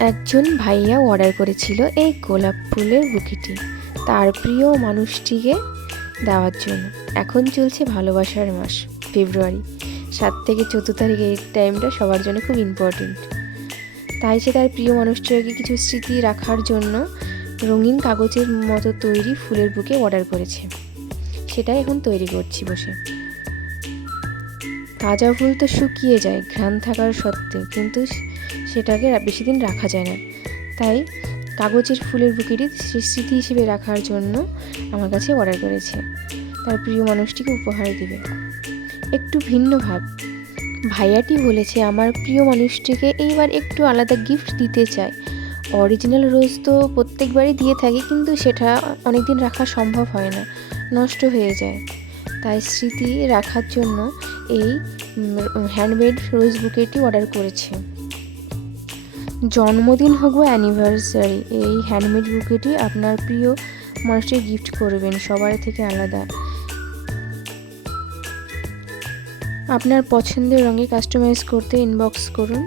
একজন ভাইয়া অর্ডার করেছিল এই গোলাপ ফুলের বুকেটি তার প্রিয় মানুষটিকে দেওয়ার জন্য। এখন চলছে ভালোবাসার মাস, ফেব্রুয়ারি 7 থেকে 14 তারিখ, এই টাইমটা সবার জন্য খুব ইম্পর্টেন্ট। তাই সে তার প্রিয় মানুষটিকে কিছু স্মৃতি রাখার জন্য রঙিন কাগজের মতো তৈরি ফুলের বুকে অর্ডার করেছে। সেটাই এখন তৈরি করছি বসে। তাজা ফুল তো শুকিয়ে যায় ঘ্রাণ থাকার সত্ত্বেও, কিন্তু সেটাকে বেশি দিন রাখা যায় না। তাই কাগজের ফুলের বুকেটি স্মৃতি হিসেবে রাখার জন্য আমার কাছে অর্ডার করেছে। তার প্রিয় মানুষটিকে উপহার দিবে। একটু ভিন্ন ভাব। ভাইয়াটি বলেছে আমার প্রিয় মানুষটিকে এইবার একটু আলাদা গিফট দিতে চায়। অরিজিনাল রোজ তো প্রত্যেকবারই দিয়ে থাকি, কিন্তু সেটা অনেকদিন রাখা সম্ভব হয় না, নষ্ট হয়ে যায়। তাই স্মৃতি রাখার জন্য এই হ্যান্ডমেড রোজ বুকেটি অর্ডার করেছে। জন্মদিন হোক বা অ্যানিভার্সারি, এই হ্যান্ডমেড বুকেটি আপনার প্রিয় মানুষটিকে গিফট করবেন, সবার থেকে আলাদা। আপনার পছন্দের রঙে কাস্টমাইজ করতে ইনবক্স করুন।